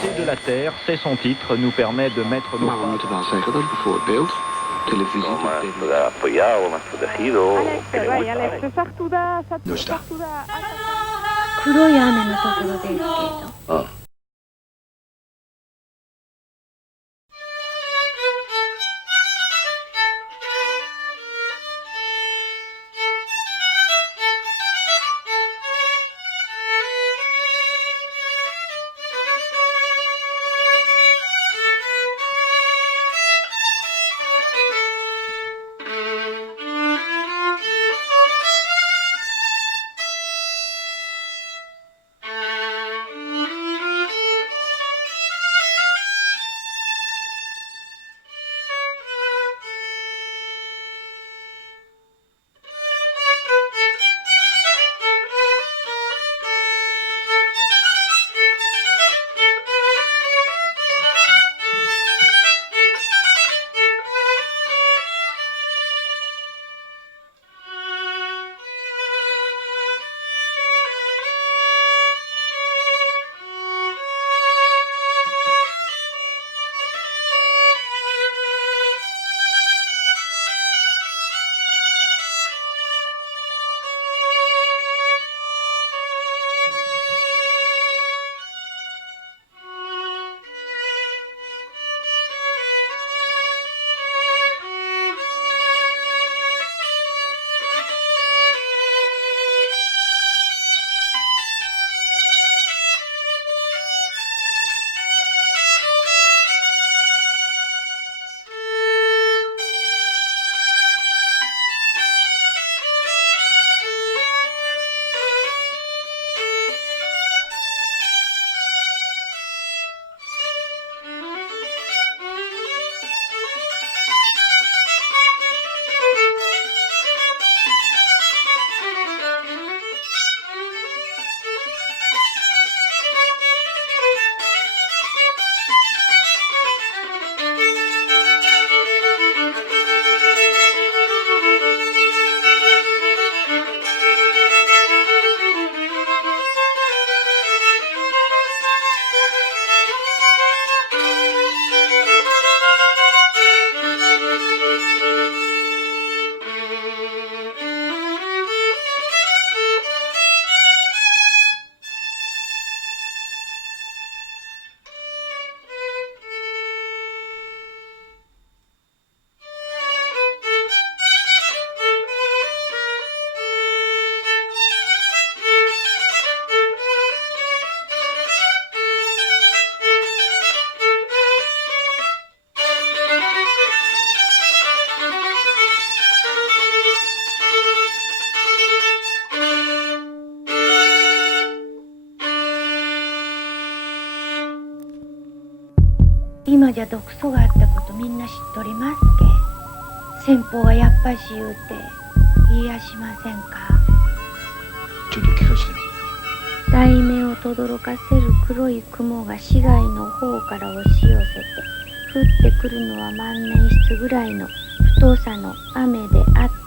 C'est de la terre, c'est son titre, nous permet de mettre nos... Maar we moeten wel zeggen dat bijvoorbeeld televisie... Alex, sartu da, sartu da. 黒い雨のところですけれど。今じゃ毒素があったことみんな知っとりますけ。先方はやっぱし言うて言いやしませんか。ちょっと聞かせて。雷鳴をとどろかせる黒い雲が市街の方から押し寄せて降ってくるのは万年筆ぐらいの太さの雨であって